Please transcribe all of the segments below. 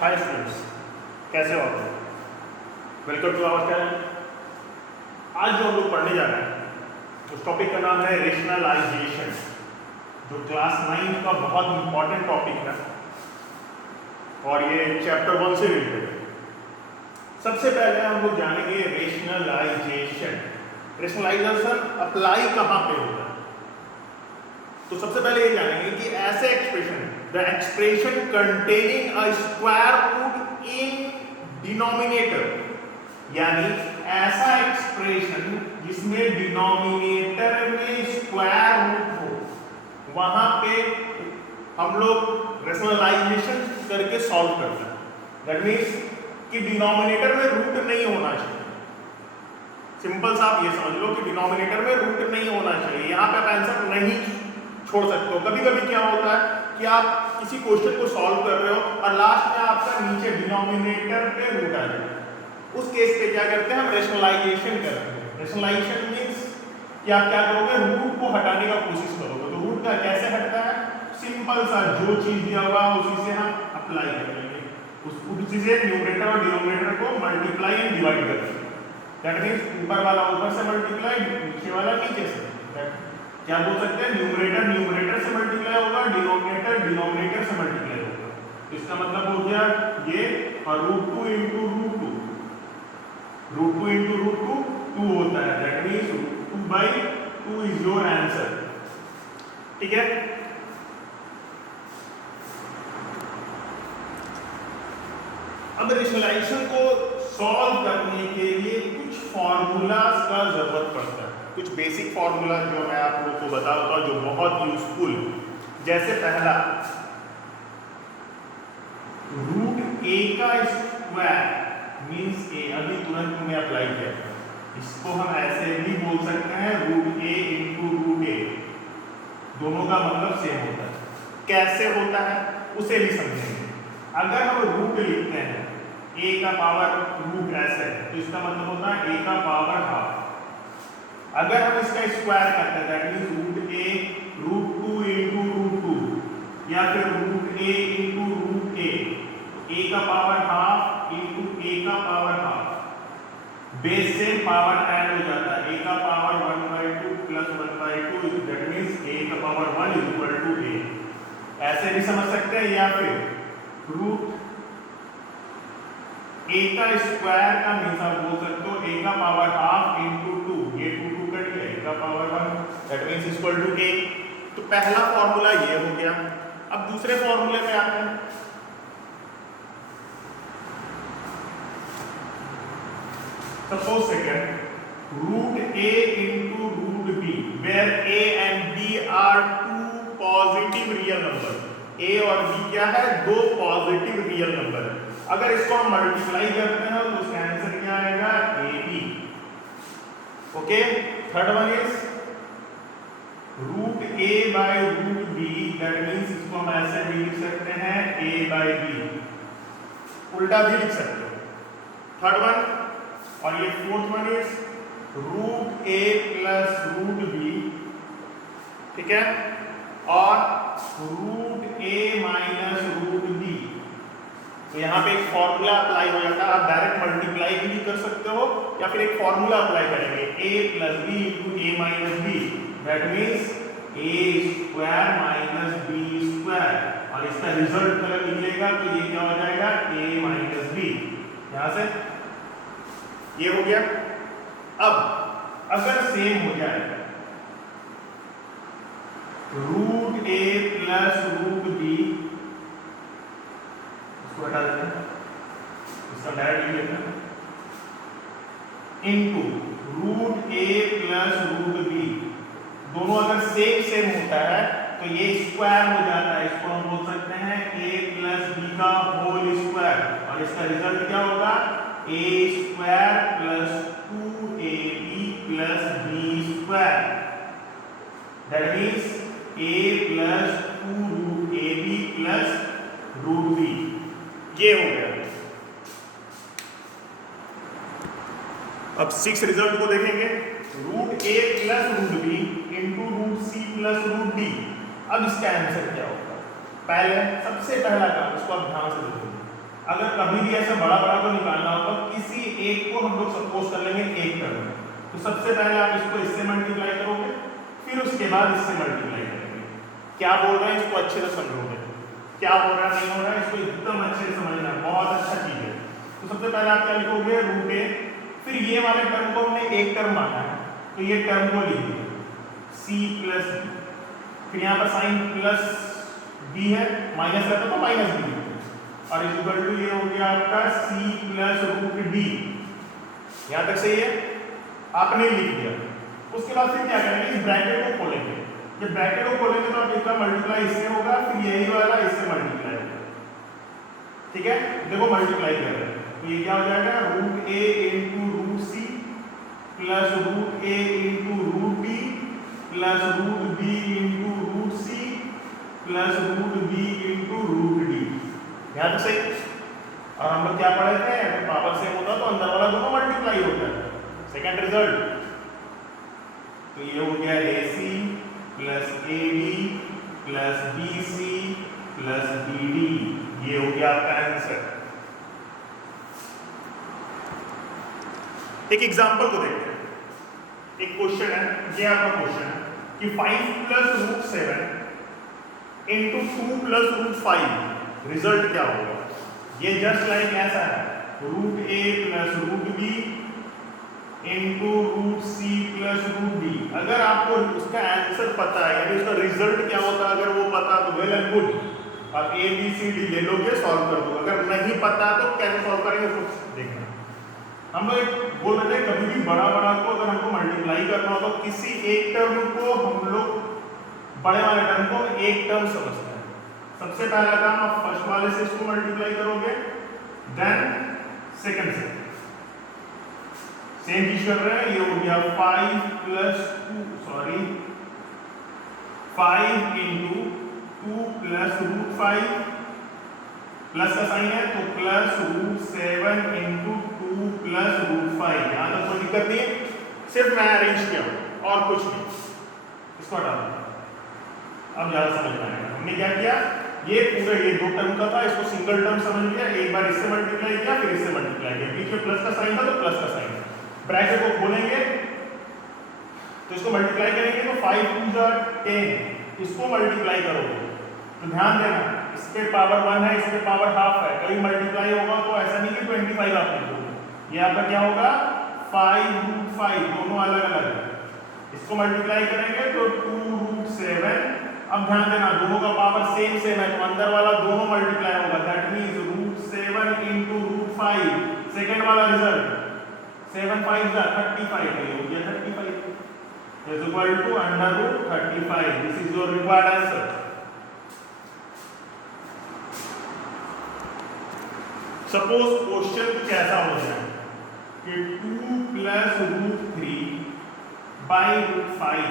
Hi students, कैसे हो आप? Welcome to our channel. आज जो हम लोग पढ़ने जा रहे हैं उस टॉपिक का नाम है रेशनलाइजेशन, जो क्लास 9 का बहुत इंपॉर्टेंट टॉपिक है और ये चैप्टर 1 से रिलेटेड है। सबसे पहले हम लोग जानेंगे रेशनलाइजेशन। रेशनलाइजेशन अप्लाई कहाँ पे होता है? तो सबसे पहले ये जानेंगे कि ऐसे expression, the expression containing a square root in denominator, यानी ऐसा एक्सप्रेशन जिसमें डिनोमिनेटर में स्क्वायर रूट हो, वहां पे हम लोग रेशनलाइजेशन करके सॉल्व करते हैं। दैट मीन्स कि डिनोमिनेटर में रूट नहीं होना चाहिए। सिंपल सा आप ये समझ लो कि डिनोमिनेटर में रूट नहीं होना चाहिए। यहाँ पे आप आंसर नहीं छोड़ सकते हो। कभी कभी क्या होता है कि आप किसी क्वेश्चन को सॉल्व कर रहे हो और लास्ट में आपका नीचे डिनोमिनेटर पे रूट आ जाए, उस केस पे क्या करते हैं हम? रेशनलाइजेशन करते हैं। रेशनलाइजेशन मींस कि आप क्या करोगे? रूट को हटाने का कोशिश करोगे। तो रूट का कैसे हटता है? सिंपल सा, जो चीज दिया हुआ उसी से हम अप्लाई करेंगे, उसी से न्यूमरेटर और डिनोमिनेटर को मल्टीप्लाई एंड डिवाइड करेंगे। दैट मींस ऊपर वाला ऊपर से मल्टीप्लाई, नीचे वाला नीचे से। क्या बोल सकते हैं? न्यूमरेटर न्यूमरेटर से मल्टीप्लाई होगा, डिनोमिनेटर डिनोमिनेटर से मल्टीप्लाई होगा। इसका मतलब हो गया ये √2 इंटू √2, √2 इंटू √2 2 होता है। That means 2/2 is your answer. ठीक है। अब रेशनलाइजेशन को सॉल्व करने के लिए कुछ फॉर्मूलाज का जरूरत पड़ता है। कुछ बेसिक फॉर्मूला जो मैं आप लोगों को बताता हूं, जो बहुत यूजफुल। जैसे पहला, √a का स्क्वायर मींस a। अभी तुरंत हमने अप्लाई किया, इसको हम ऐसे भी बोल सकते हैं √a इंटू √a। दोनों का मतलब सेम होता है। कैसे होता है उसे भी समझेंगे। अगर हम रूट लिखते हैं a का पावर रूट ऐसे, तो इसका मतलब होता है a का पावर हाफ। अगर हम इसका स्क्वायर करते हैं दैट मींस √a √2 इंटू √2 या फिर √a इंटू √a, a का पावर हाफ इंटू a का पावर हाफ। बेस से पावर ऐड हो जाता है, a का पावर 1/2 प्लस 1/2, दैट मींस a का power 1 is equal to a। ऐसे भी समझ सकते हैं। या फिर रूट a का स्क्वायर का मींस आप बोल सकते हो a का पावर हाफ इंटू 2, ये 2 कट गया, a का power 1, that means equal to a। तो पहला फॉर्मूला ये हो गया। अब दूसरे फॉर्मूले पे आते हैं। Suppose second, √a into √b, where a and b are two positive real number. a और b क्या है? दो पॉजिटिव रियल नंबर है। अगर इसको हम मल्टीप्लाई करते हैं तो उसका आंसर क्या आएगा? ab। Okay. Third one is √a by √b, that means इसको हम ऐसे भी लिख सकते हैं a बाय b, उल्टा भी लिख सकते हो। Third one. और ये fourth one is √a plus √b, ठीक है, और √a माइनस √b। तो यहाँ पे एक फॉर्मूला अप्लाई हो जाता है। आप डायरेक्ट मल्टीप्लाई भी कर सकते हो या फिर एक फॉर्मूला अप्लाई करेंगे, a plus b into a minus b, that means a square minus b square, और इसका रिजल्ट अगर मिलेगा तो ये क्या हो जाएगा? a minus b। यहाँ से ये हो गया। अब अगर सेम हो जाए √a प्लस √b, इसको हटा देते हैं, इसका डायरेक्ट लिख लेते हैं, इनटू √a प्लस √b। दोनों अगर सेम होता है तो ये स्क्वायर हो जाता है। इसको हम बोल सकते हैं a प्लस b का होल स्क्वायर, और इसका रिजल्ट क्या होगा? a square plus 2ab plus b square, that means a plus 2√ab plus √b। ये हो गया। अब 6 रिजल्ट को देखेंगे, √a plus √b into √c plus √d। अब इसका आंसर क्या होगा? पहले सबसे पहला काम, इसको आप ध्यान से देखिए। अगर कभी भी ऐसा बड़ा बड़ा को निकालना हो तो किसी एक को हम लोग सपोज कर लेंगे एक टर्म में, तो सबसे पहले आप इसको इससे मल्टीप्लाई करोगे, फिर उसके बाद इससे मल्टीप्लाई करेंगे। क्या बोल रहे हैं इसको अच्छे से समझोगे, क्या बोल रहा है नहीं हो रहा है इसको एकदम अच्छे से समझना, बहुत अच्छा चीज है। तो सबसे पहले आप क्या लिखोगे रूट ए, फिर ये वाले टर्म को हमने एक टर्म माना है तो ये टर्म को लिख दिया सी प्लस बी, फिर यहाँ पर साइन प्लस बी है, माइनस रहता तो माइनस बी, और इक्वल टू ये हो गया आपका सी प्लस रूट डी। यहाँ तक सही है, आपने लिख दिया। उसके बाद फिर क्या करेंगे, इस ब्रैकेट को खोलेंगे, जब ब्रैकेट को खोलेंगे तो आप इसका मल्टीप्लाई इससे होगा, फिर यही वाला इससे मल्टीप्लाई होगा, ठीक है। देखो मल्टीप्लाई कर रहे हैं तो ये क्या हो जाएगा root A into root C plus root A into root D plus root B into root C plus root B into root D. यहाँ तक सही। और हम लोग क्या पढ़े थे, अगर पावर सेम होता तो अंदर वाला दोनों मल्टीप्लाई होता है। सेकंड रिजल्ट तो ये हो गया AC plus AD plus BC plus BD, ये हो गया आपका आंसर। एक एग्जांपल को देखते हैं, एक क्वेश्चन है, ये आपका क्वेश्चन है कि 5 plus root 7 into 2 plus root 5 result क्या होगा। ये जस्ट लाइक ऐसा है root A plus root B into root C plus root D. अगर आपको उसका आंसर पता है यानी उसका रिजल्ट क्या होता है अगर वो पता तो वेल एंड गुड, आप ए बी सी डी ले लोगे सॉल्व कर दो। अगर नहीं पता तो कैसे सॉल्व करेंगे उसको देखना। हम लोग एक बोल रहे थे कभी भी बड़ा बड़ा को अगर हमको मल्टीप्लाई करना हो तो किसी एक टर्म को हम लोग बड़े वाले टर्म को एक टर्म समझते हैं। सबसे पहला काम आप फर्स्ट वाले से इसको मल्टीप्लाई करोगे, देन सेकंड से सेम चीज कर रहे हैं। ये हो गया 5 plus 5 into 2 plus root 5 plus का साइन है तो plus root 7 into 2 plus root 5। यहाँ तक कोई दिक्कत नहीं है, सिर्फ मैं अरेंज किया और कुछ नहीं। इसको हटा दो, अब ज्यादा समझ में आएगा। हमने क्या किया, ये पूरा ये दो टर्म का था, इसको सिंगल टर्म समझ लिया, एक बार इससे मल्टीप्लाई किया फिर इससे मल्टीप्लाई किया, बीच में प्लस का साइन था तो प्लस का साइन। ब्रैकेट को खोलेंगे तो इसको मल्टीप्लाई करेंगे तो 5 2 10, इसको मल्टीप्लाई करोगे तो ध्यान देना इसके पावर 1 है इसके पावर हाफ है, कहीं मल्टीप्लाई होगा तो ऐसा नहीं कि 25 आप लिखोगे, ये आपका क्या होगा 5 रूट 5 दोनों अलग अलग है। इसको मल्टीप्लाई करेंगे तो 2 रूट 7। अब ध्यान देना दोनों का पावर सेम है तो अंदर वाला दोनों मल्टीप्लाई होगा, that means root 7 into root 5। Second वाला रिजल्ट 7 5 35, ये हो गया 35 is equal to under root 35। This is your required answer. Suppose question कैसा हो जाए कि 2 प्लस रूट 3 बाई रूट 5,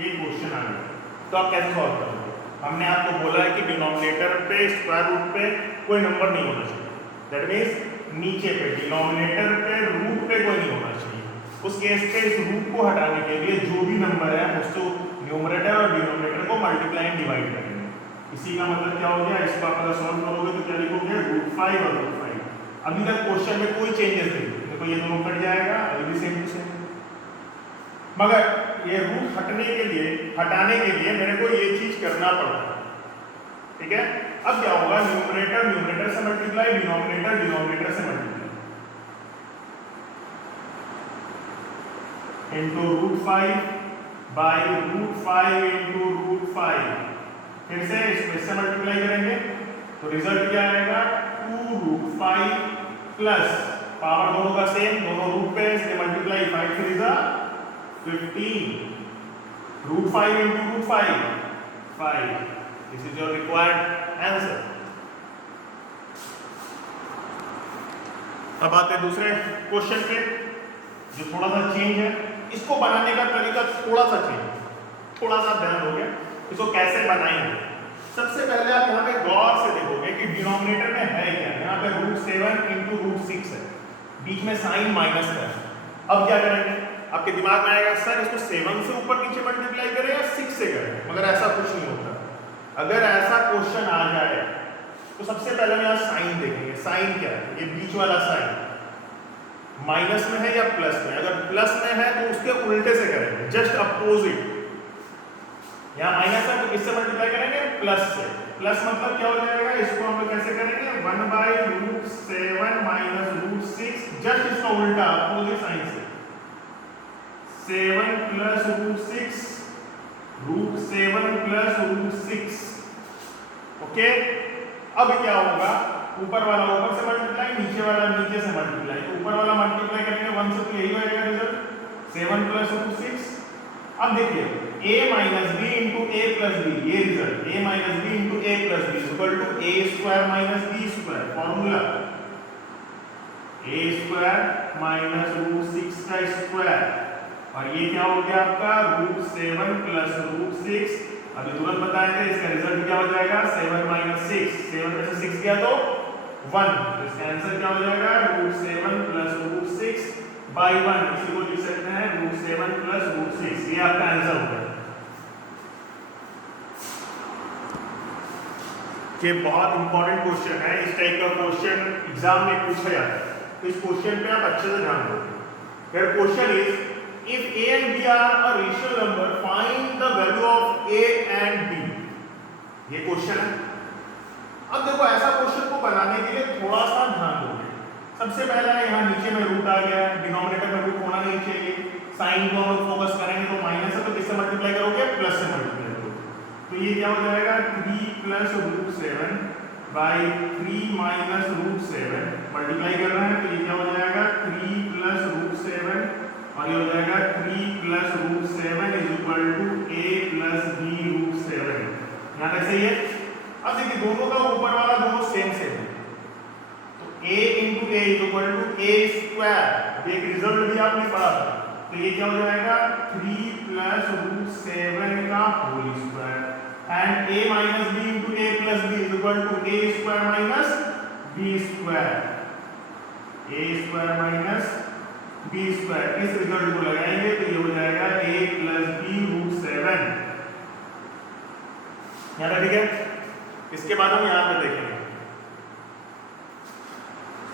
ये क्वेश्चन आ गया तो आप कैसे सॉल्व करोगे। हमने आपको बोला है कि डिनोमिनेटर पे स्क्वायर रूट पे कोई नंबर नहीं होना चाहिए, दैट मींस नीचे पे डिनोमिनेटर पे रूट पे कोई नहीं होना चाहिए। उस केस पे इस रूट को हटाने के लिए जो भी नंबर है उसको न्यूमरेटर और डिनोमिनेटर को मल्टीप्लाई एंड डिवाइड करेंगे। इसी का मतलब क्या हो गया, इसको आप अगर सॉल्व करोगे तो क्या लिखोगे रूट 5 और रूट 5। अभी तक क्वेश्चन में कोई चेंजेस नहीं, देखो ये दोनों कट जाएगा, अभी भी सेम टू सेम। मगर ये रूट हटाने के लिए मेरे को ये चीज करना पड़ता है, ठीक है। अब क्या होगा, न्यूमरेटर से मल्टीप्लाई, डिनोमिनेटर से multiply into root 5 by root 5 into root 5। फिर से इससे मल्टीप्लाई करेंगे तो रिजल्ट क्या आएगा 2 रूट 5 प्लस पावर दोनों का सेम, दोनों रूट पे इसलिए मल्टीप्लाई 5 3 जा 15 root 5 into root 5। This is your required answer. अब आते हैं दूसरे क्वेश्चन पे जो थोड़ा सा चेंज है। इसको बनाने का तरीका थोड़ा सा ध्यान दोगे, इसको कैसे बनाएंगे। सबसे पहले आप यहाँ पे गौर से देखोगे कि डिनोमिनेटर में है क्या, यहाँ पे रूट 7 इंटू रूट 6 है, बीच में साइन माइनस का है। अब क्या करेंगे, आपके दिमाग में आएगा सर इसको 7 से ऊपर नीचे मल्टीप्लाई करें या 6 से करें, मगर ऐसा कुछ नहीं होता। अगर ऐसा क्वेश्चन आ जाए तो सबसे पहले हम यहाँ साइन देखेंगे। साइन क्या है? ये बीच वाला साइन माइनस में है या प्लस में? अगर प्लस में है तो उसके उल्टे से करेंगे, जस्ट अपोजिट। यहाँ माइनस है तो किससे मल्टीप्लाई करेंगे? प्लस से। प्लस मतलब क्या हो जाएगा? इसको हम लोग कैसे करेंगे? 1/√7 माइनस √6, जस्ट इसका उल्टा अपोजिट साइन से। 7 प्लस √6, √7 प्लस √6। ओके, अब क्या होगा? ऊपर वाला ऊपर से मल्टीप्लाई, नीचे वाला नीचे से मल्टीप्लाई। तो ऊपर वाला मल्टीप्लाई करेंगे 1 से तो यही होगा रिजल्ट, 7 प्लस √6। अब देखिए a minus B into A plus B, ये result a minus B into A plus B equal to a square minus b square. Formula a square minus √6 का स्क्वायर, और ये क्या हो गया आपका? √7 प्लस √6। अभी तुरंत बताए थे, इसका रिजल्ट क्या हो जाएगा? 7 माइनस 6, 7 में से 6 गया तो 1, तो इसका आंसर क्या हो जाएगा? √7 प्लस √6 बाई 1, इसी को लिख सकते हैं √7 प्लस √6। ये आपका आंसर हो गया। ये बहुत इंपॉर्टेंट क्वेश्चन है, इस टाइप का क्वेश्चन एग्जाम में पूछा जाता है, तो इस क्वेश्चन पे आप अच्छे से ध्यान दो। Your question is, if a and b are a rational number, find the value of a and b। ये क्वेश्चन है। अब देखो, ऐसा क्वेश्चन को बनाने के लिए थोड़ा सा ध्यान दो। सबसे पहला यहाँ नीचे में रूट आ गया, डिनोमिनेटर में रूट होना नहीं चाहिए। साइन को हम फोकस करेंगे तो माइनस है, तो किससे मल्टीप्लाई करोगे? प्लस से मल्टीप्लाई करोगे। तो ये क्या हो जाएगा? 3 प्लस √7 बाई 3 माइनस √7 मल्टीप्लाई कर रहे हैं, तो ये क्या हो जाएगा? 3 प्लस √7, और ये हो जाएगा 3 plus √7 is equal to a plus b √7। यहाँ तक सही है। अब देखिए, दोनों का ऊपर वाला दोनों सेम सेम है, तो a into A is equal to a square. एक रिजल्ट भी आपने पढ़ा था, तो ये क्या हो जाएगा? 3 प्लस √7 का whole square, and a minus b into a plus b is equal to a square minus b square. a square minus b square, इस रिजल्ट को लगाएंगे तो ये हो जाएगा a प्लस b √7। यहाँ ठीक है। इसके बाद हम यहाँ पे देखेंगे।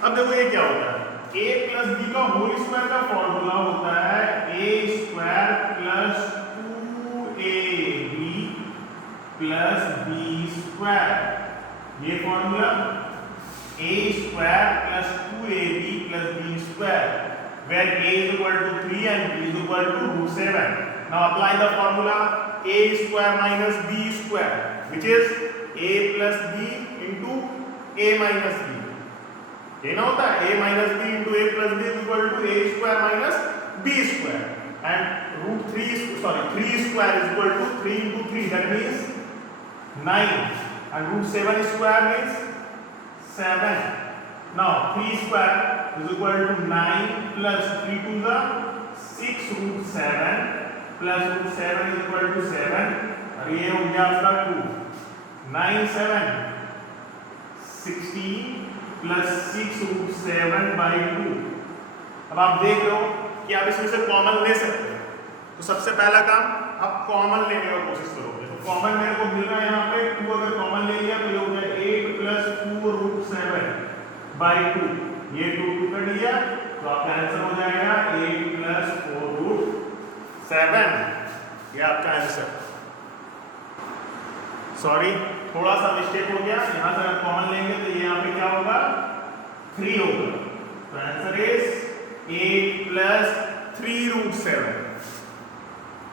अब देखो ये क्या होता है? a प्लस b का होल स्क्वायर का फॉर्मूला होता है a square plus 2ab plus b square. ये formula a square plus 2ab plus b square, where a is equal to 3 and b is equal to √7. Now apply the formula a square minus b square, which is a plus b into a minus b। ये ना होता है a minus b into a plus b is equal to a square minus b square, and 3 square is equal to 3 into 3, that means 9, and √7 square means 7। Now 3 square is equal to 9 plus 3 to the 6 √7 plus √7 is equal to 7, और ये हो गया आपका 2। 9 7 16 plus 6 √7 by 2। अब आप देख रहे हो कि आप इसमें से कॉमन ले सकते हो, तो सबसे पहला काम आप कॉमन लेने का कोशिश करोगे। तो कॉमन मेरे को मिल रहा है यहाँ पे 2, अगर कॉमन ले लिया तो ये हो गया 8 plus 4 √7 by 2। ये 2 कट लिया तो आपका आंसर हो जाएगा 8 plus 4 √7। ये आपका आंसर। सॉरी, थोड़ा सा मिस्टेक हो गया, यहाँ से अगर कॉमन लेंगे तो ये यहाँ पे क्या होगा? 3 होगा। तो आंसर इज 8 plus 3 √7।